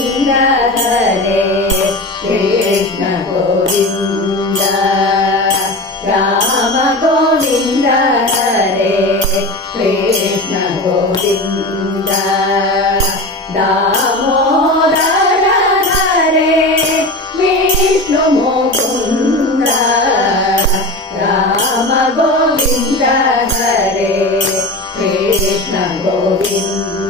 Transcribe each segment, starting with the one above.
గోవింద హరే కృష్ణ గోవింద రామ గోవింద హరే కృష్ణ గోవింద దామోదర హరే విష్ణు ముకుంద రామ గోవింద హరే కృష్ణ గోవింద.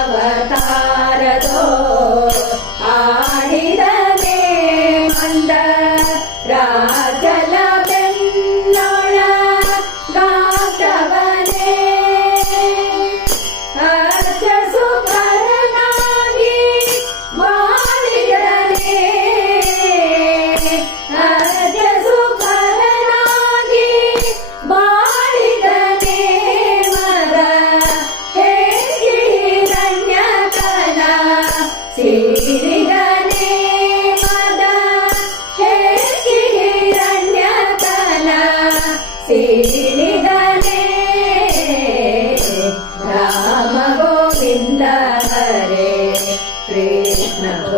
ಅವತಾರದೋ ಆಡಿದನೆ ಮಂದ ರಾಜಲ ಬೆನ್ನೊಳ ಗಾಟವನೇ ಅರ್ಚಸು ಪರನಾಗಿ ಮಾಡಿದನೆ.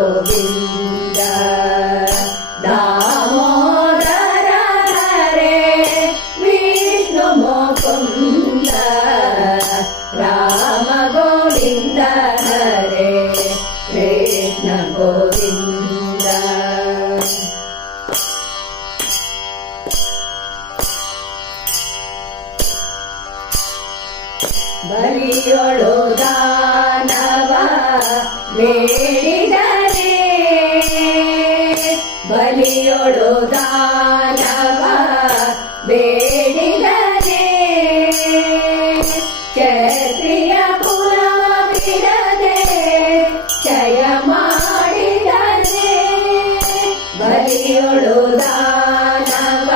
ಕೃಷ್ಣ ಗೋವಿಂದ दामोदर हरे विष्णु मुकुन्द राम गोविन्द हरे कृष्ण गोविन्द ಬಲಿಯೊಳು ದಾನವ ಬೇಡಿದರೆ ದಾನವ ಬೇಡಿದರೆ ಕ್ಷತ್ರಿಯ ಕುಲವ ಬಿಡದೆ ಜಯ ಮಾಡಿದರೆ ಬಲಿಯೊಳು ದಾನವ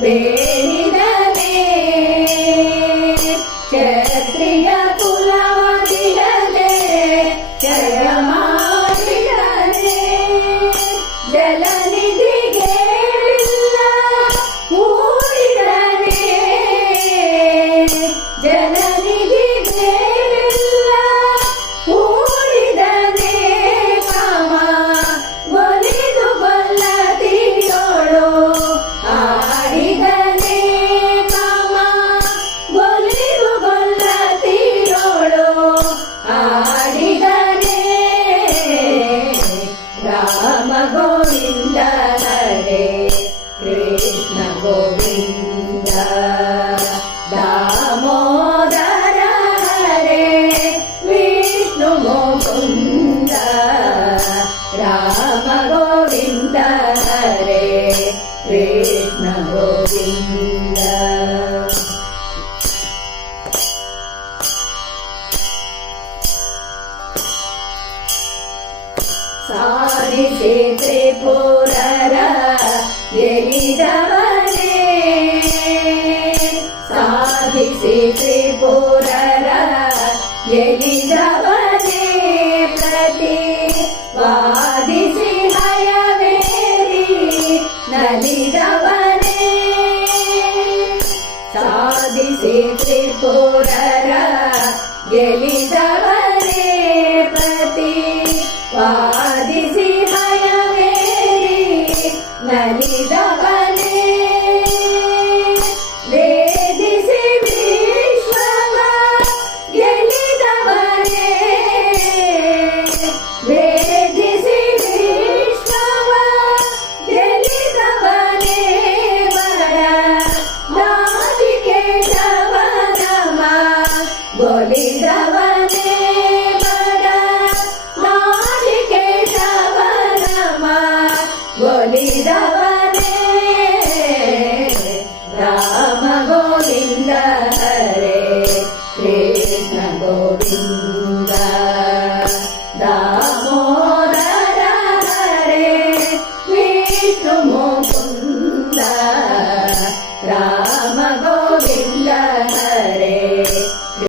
ಬೇಡಿದರೆ గోవింద సారి క్షేత్రే పోర ఎలిదవనే సారి క్షేత్రే పోర ఎలిదవనే ప్రతి ಸಾಧಿಸಿ ತ್ರಿಪುರರ ಗೆಲಿದವನೇ bolígrafo.